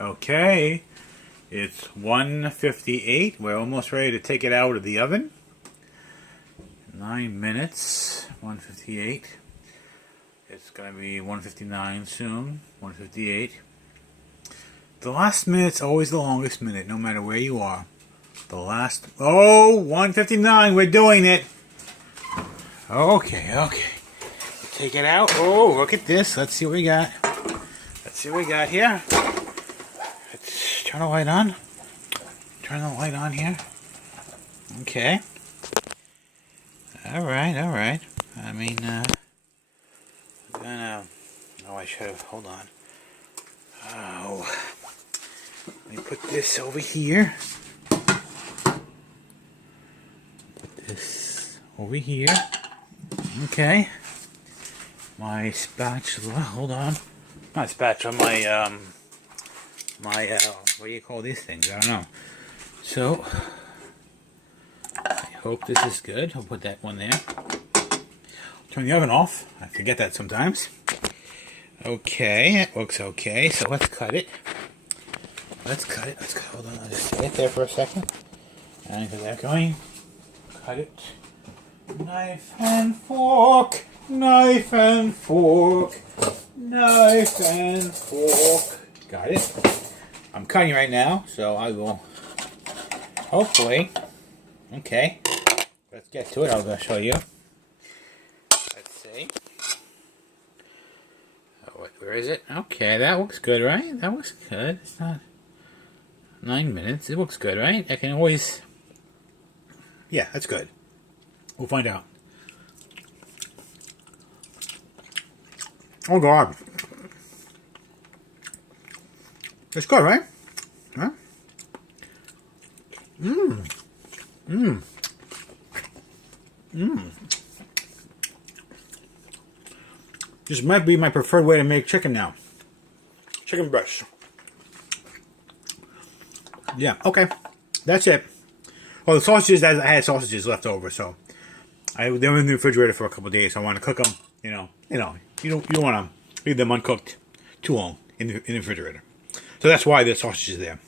Okay, it's 1:58. We're almost ready to take it out of the oven. 9 minutes, 1:58. It's going to be 1:59 soon, 1:58. The last minute's always the longest minute, no matter where you are. The last... Oh, 1:59, we're doing it. Okay. Take it out. Oh, look at this. Let's see what we got. Let's see what we got here. Let's turn the light on. Turn the light on here. Okay. Alright. I mean, oh, I should have, hold on. Oh, let me put this over here. Put this over here. Okay. My spatula, hold on. Not spatula, my, what do you call these things? I don't know. So, I hope this is good. I'll put that one there. Turn the oven off. I forget that sometimes. Okay, it looks okay. So let's cut it. Hold on, I'll just stay it there for a second. And get that going. Cut it. Knife and fork. Knife and fork. Knife and fork. Got it. I'm cutting right now, so I will hopefully. Okay. Let's get to it. I'll show you. Let's see. Oh, where is it? Okay, that looks good, right? That looks good. It's not 9 minutes. It looks good, right? I can always... Yeah, that's good. We'll find out. Oh, God. It's good, right? Huh? This might be my preferred way to make chicken now. Chicken breast. Yeah, okay. That's it. Well, the sausages, I had sausages left over, so they were in the refrigerator for a couple of days. So I want to cook them. You don't want to leave them uncooked too long in the refrigerator. So that's why the sausage is there.